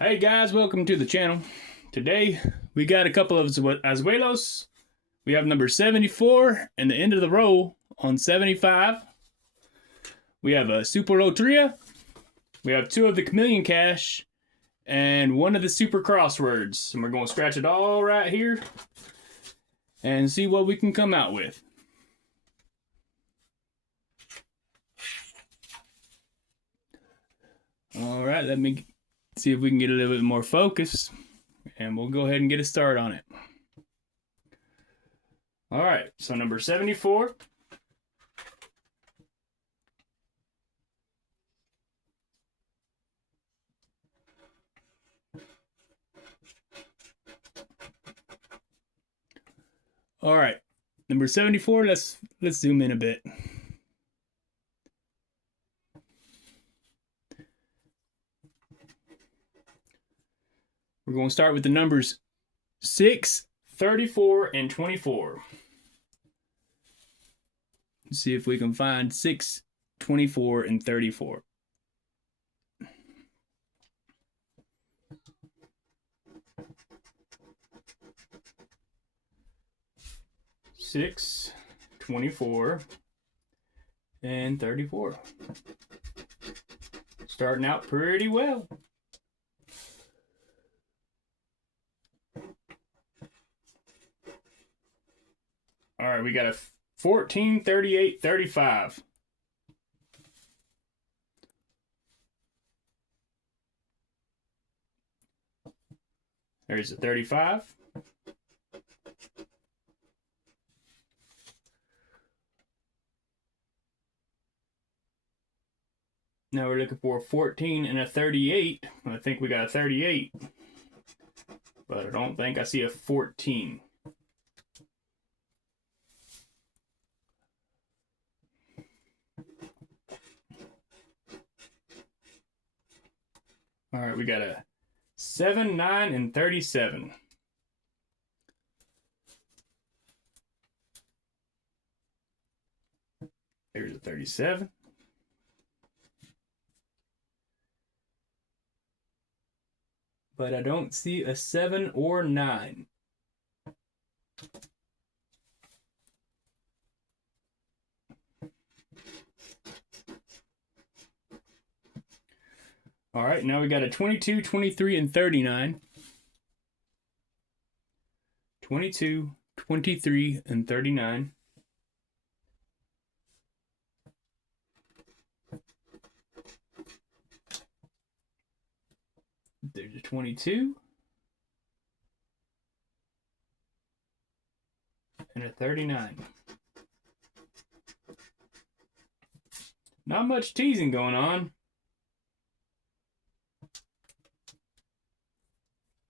Hey guys, welcome to the channel. Today we got a couple of Azuelos. We have number 74 and the end of the row on 75. We have a Super Lotria. We have two of the Chameleon Cash and one of the Super Crosswords. And we're going to scratch it all right here and see what we can come out with. All right, let me see if we can get a little bit more focus, and we'll go ahead and get a start on it. All right, so number 74. All right, number 74. Let's zoom in a bit. We're going to start with the numbers 6, 34, and 24. Let's see if we can find 6, 24, and 34. Six, 24, and 34. Starting out pretty well. All right, we got a 14, 38, 35. There's a 35. Now we're looking for a 14 and a 38. I think we got a 38, but I don't think I see a 14. All right, we got a 7, 9, and 37. There's a 37. But I don't see a 7 or 9. All right, now we got a 22, 23, and 39. 22, 23, and 39. There's a 22. And a 39. Not much teasing going on.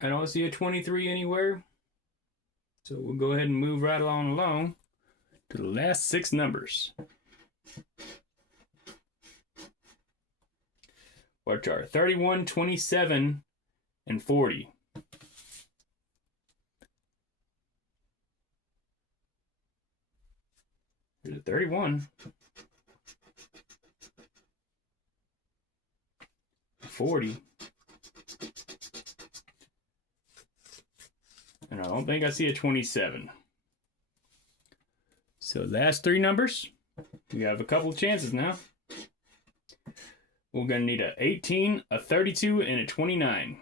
I don't see a 23 anywhere. So we'll go ahead and move right along to the last 6 numbers, which are 31, 27, and 40. Here's a 31. 40. And I don't think I see a 27. So last 3 numbers. We have a couple of chances now. We're going to need a 18, a 32, and a 29.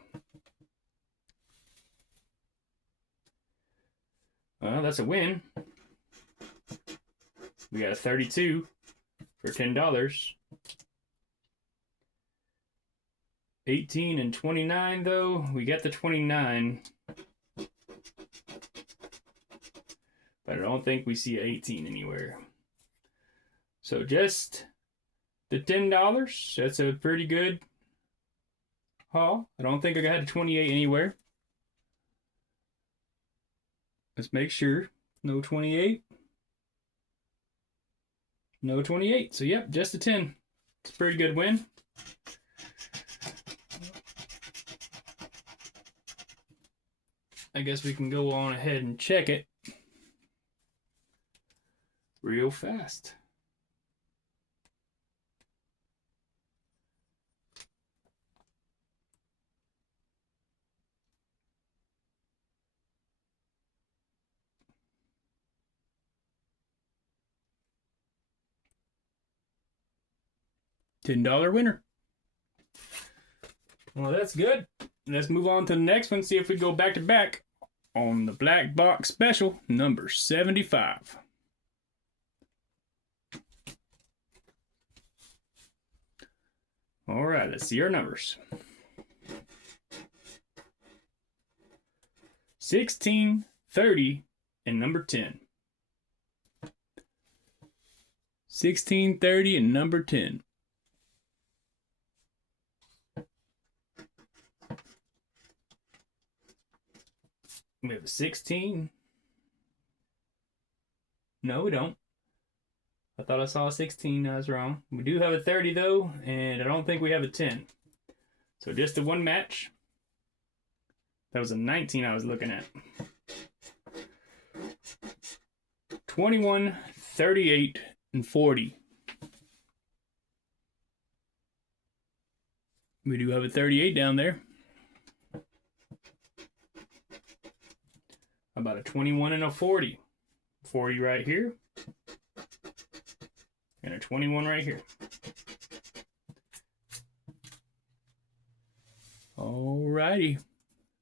Well, that's a win. We got a 32 for $10. 18 and 29 though. We got the 29. But I don't think we see 18 anywhere. So just the $10. That's a pretty good haul. I don't think I got a 28 anywhere. Let's make sure. No 28. No 28. So yep, just a 10. It's a pretty good win. I guess we can go on ahead and check it real fast. $10 winner. Well, that's good. Let's move on to the next one, see if we go back to back on the Black Box Special, number 75. All right, let's see our numbers. 16, 30, and number 10. 16, 30, and number 10. We have a 16. No, we don't. I thought I saw a 16. I was wrong. We do have a 30, though, and I don't think we have a 10. So just the one match. That was a 19 I was looking at. 21, 38, and 40. We do have a 38 down there. About a 21 and a 40. 40 right here. And a 21 right here. Alrighty.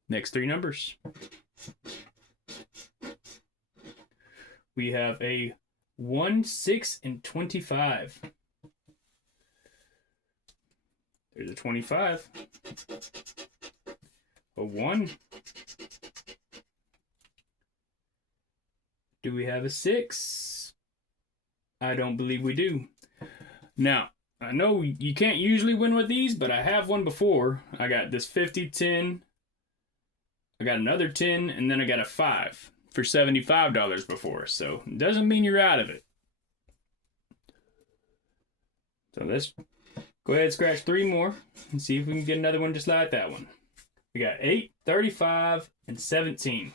Next three numbers. We have a 1, 6, and 25. There's a 25. A 1. Do we have a 6? I don't believe we do. Now, I know you can't usually win with these, but I have one before. I got this 50, 10. I got another 10, and then I got a 5 for $75 before. So, it doesn't mean you're out of it. So, let's go ahead and scratch 3 more and see if we can get another one just like that one. We got 8, 35, and 17.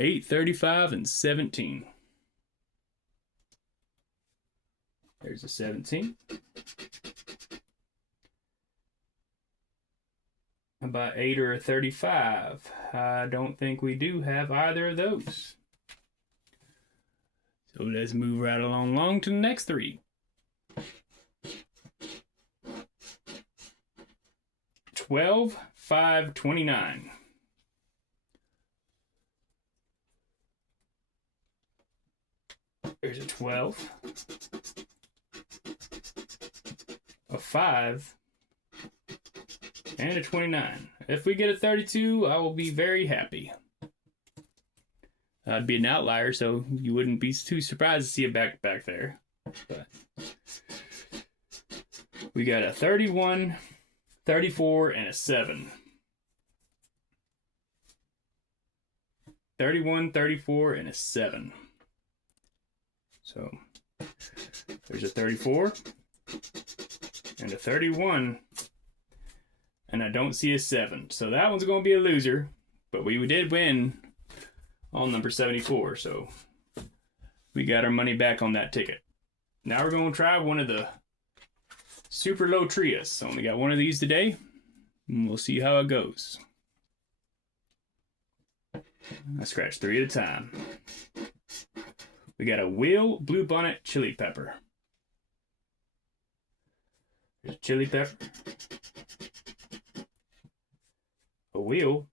8, 35, and 17. There's a 17. About 8 or a 35. I don't think we do have either of those. So let's move right along to the next 3. 12, 5, 29. There's a 12, a 5, and a 29. If we get a 32, I will be very happy. I'd be an outlier, so you wouldn't be too surprised to see it back there. But we got a 31, 34, and a 7. 31, 34, and a 7. So there's a 34 and a 31, and I don't see a 7. So that one's going to be a loser, but we did win on number 74. So we got our money back on that ticket. Now we're going to try one of the super low trios. Only got one of these today, and we'll see how it goes. I scratch 3 at a time. We got a Will Bluebonnet Chili Pepper. There's chili pepper. A Will.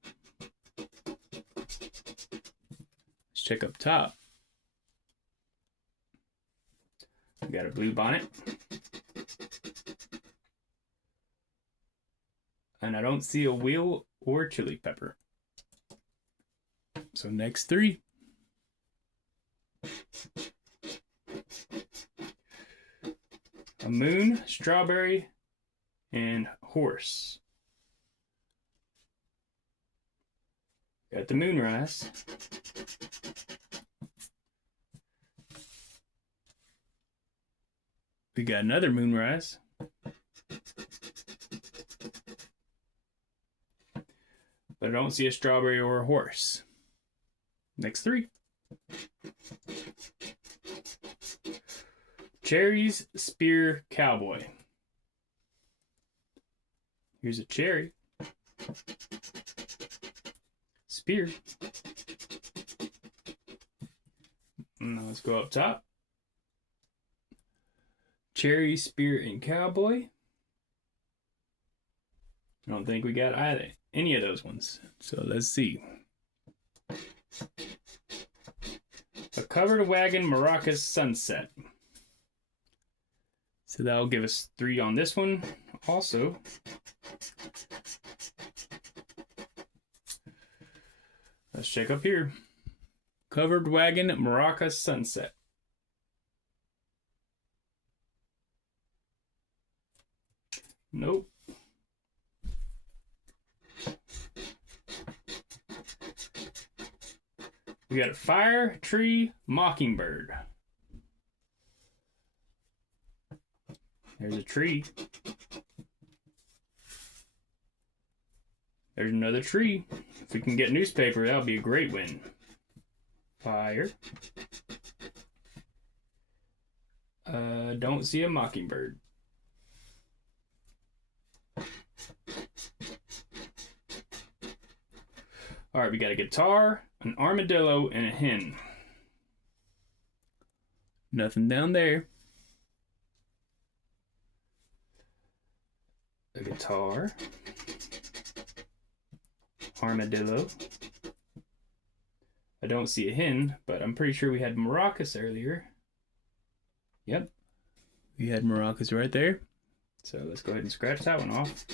Let's check up top. We got a Bluebonnet. And I don't see a Will or chili pepper. So next 3. A moon, strawberry, and horse. Got the moonrise. We got another moonrise. But I don't see a strawberry or a horse. Next 3. Cherries, spear, cowboy. Here's a cherry. Spear. Now let's go up top. Cherry, Spirit, and Cowboy. I don't think we got any of those ones. So let's see. A Covered Wagon Maracas Sunset. So that'll give us 3 on this one. Also, let's check up here. Covered Wagon Maracas Sunset. Nope. We got Fire Tree Mockingbird. There's a tree. There's another tree. If we can get newspaper, that would be a great win. Fire. Don't see a mockingbird. All right, we got a guitar, an armadillo, and a hen. Nothing down there. A guitar, armadillo. I don't see a hen, but I'm pretty sure we had maracas earlier. Yep, we had maracas right there. So let's go ahead and scratch that one off.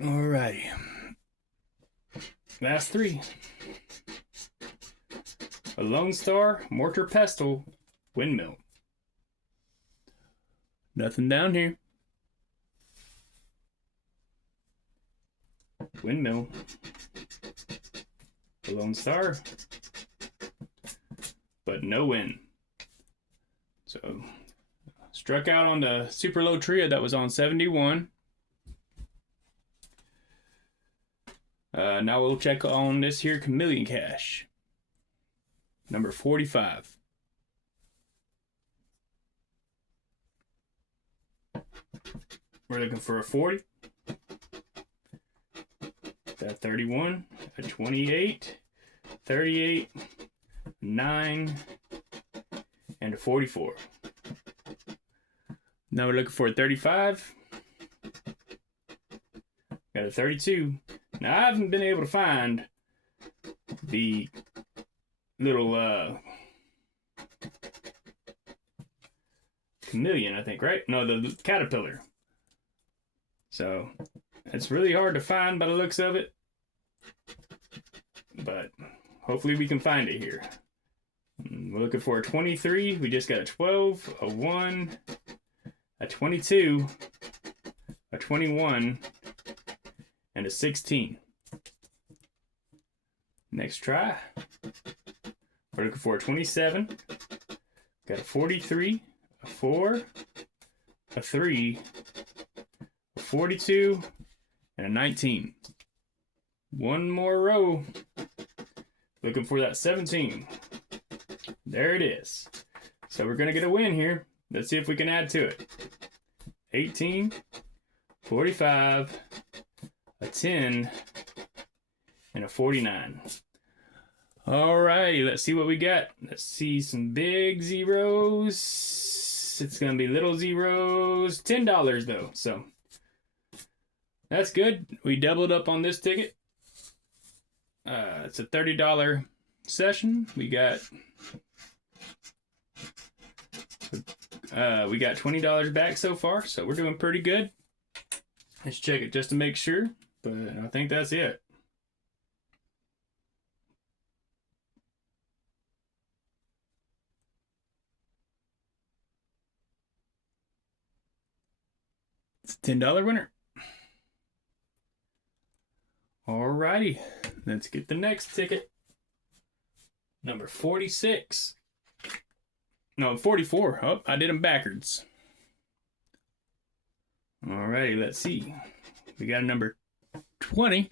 Alrighty. Last 3. A Lone Star, Mortar Pestle, Windmill. Nothing down here. Windmill. A Lone Star. But no win. So, struck out on the super low trio that was on 71. Now we'll check on this here Chameleon Cash. Number 45. We're looking for a 40. That 31, a 28, 38, 9, and a 44. Now we're looking for a 35. Got a 32. Now I haven't been able to find the little chameleon, I think, right? No, the caterpillar. So it's really hard to find by the looks of it, but hopefully we can find it here. We're looking for a 23. We just got a 12, a 1, a 22, a 21, and a 16. Next try. We're looking for a 27. Got a 43, a 4, a 3, a 42, and a 19. One more row. Looking for that 17. There it is. So we're going to get a win here. Let's see if we can add to it. 18, 45, a 10, and a 49. Alrighty, let's see what we got. Let's see some big zeros. It's going to be little zeros. $10 though, so that's good. We doubled up on this ticket. It's a $30 session. We got $20 back so far, so we're doing pretty good. Let's check it just to make sure, but I think that's it. It's a $10 winner. Alrighty, let's get the next ticket. Number 46. No, 44. Oh, I did them backwards. Alrighty, let's see. We got a number 20.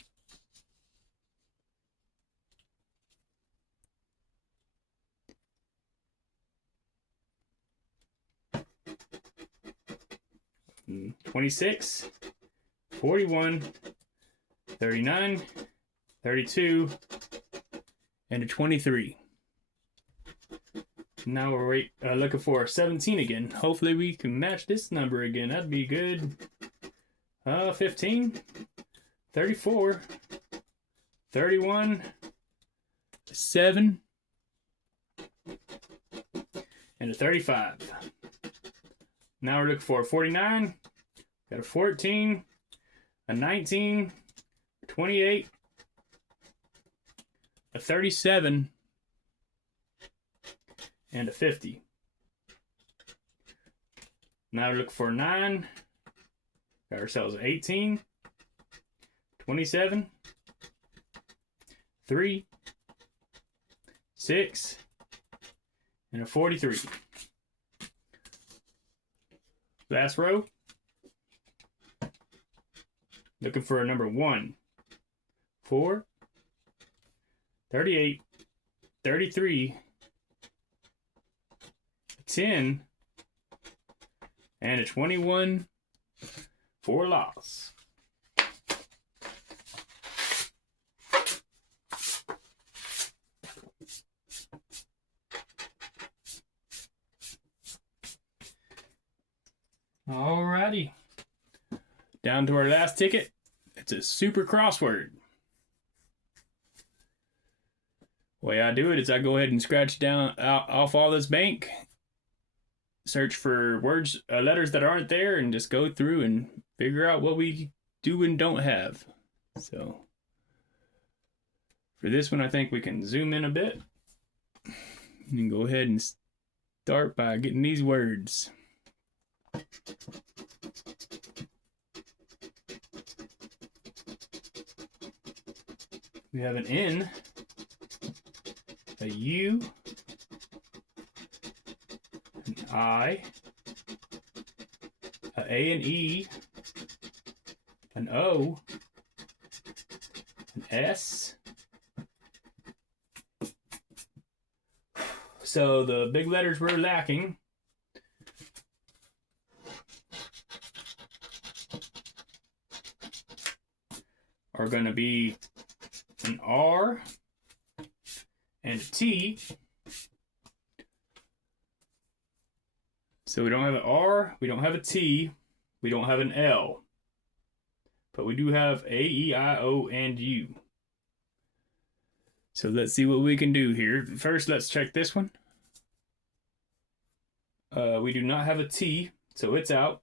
Mm, 26, 41, 39, 32, and a 23. Now we're looking for 17 again. Hopefully we can match this number again. That'd be good. 15, 34, 31, 7, and a 35. Now we're looking for a 49, got a 14, a 19, 28, a 37, and a 50. Now we're looking for a 9, got ourselves an 18, 27, 3, 6, and a 43. Last row. Looking for a number 1, 4, 38, 33, 10, and a 21 for loss. Alrighty. Down to our last ticket. It's a super crossword. The way I do it is I go ahead and scratch off all this bank, search for words, letters that aren't there, and just go through and figure out what we do and don't have. So for this one, I think we can zoom in a bit and go ahead and start by getting these words. We have an N, a U, an I, an A and E, an O, an S. So the big letters we're lacking are going to be an R and a T. So we don't have an R, we don't have a T, we don't have an L. But we do have A, E, I, O, and U. So let's see what we can do here. First, let's check this one. We do not have a T, so it's out.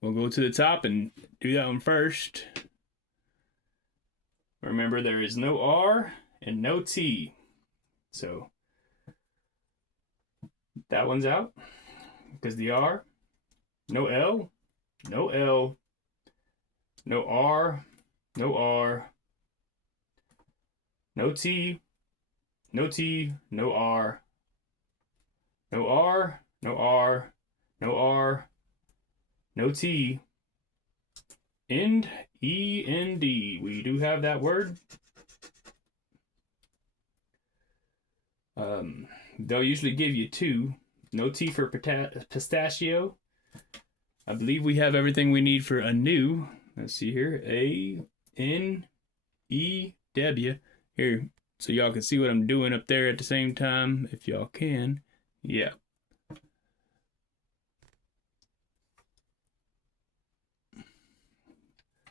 We'll go to the top and do that one first. Remember, there is no R and no T. So that one's out because the R, no L, no L, no R, no R, no T, no T, no R, no R, no R, no R, no T, end, E-N-D. We do have that word. They'll usually give you 2. No T for pistachio. I believe we have everything we need for a new. Let's see here. A-N-E-W. Here, so y'all can see what I'm doing up there at the same time, if y'all can. Yeah.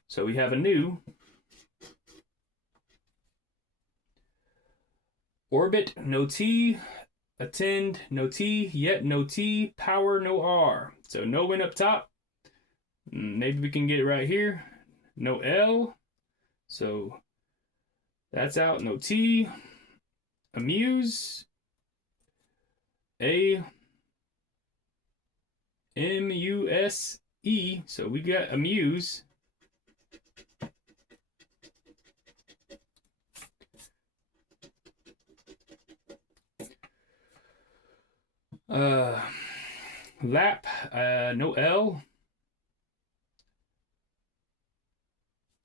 So we have a new. Orbit, no T. Attend, no T. Yet, no T. Power, no R. So no win up top. Maybe we can get it right here. No L. So that's out. No T. Amuse. A-M-U-S-E. So we got amuse. Lap, no L.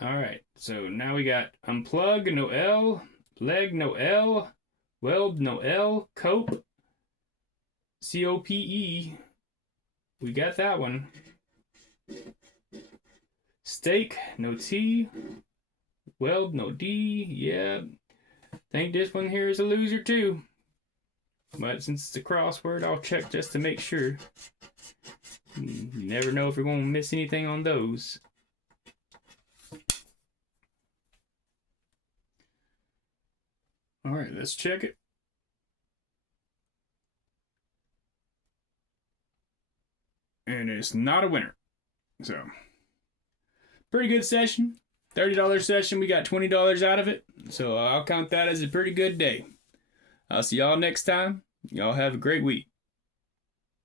All right, so now we got unplug, no L. Leg, no L. Weld, no L. Cope, C-O-P-E. We got that one. Stake, no T. Weld, no D. Yeah, think this one here is a loser too. But since it's a crossword, I'll check just to make sure. You never know if you're going to miss anything on those. All right, let's check it. And it's not a winner. So, pretty good session. $30 session. We got $20 out of it. So I'll count that as a pretty good day. I'll see y'all next time. Y'all have a great week.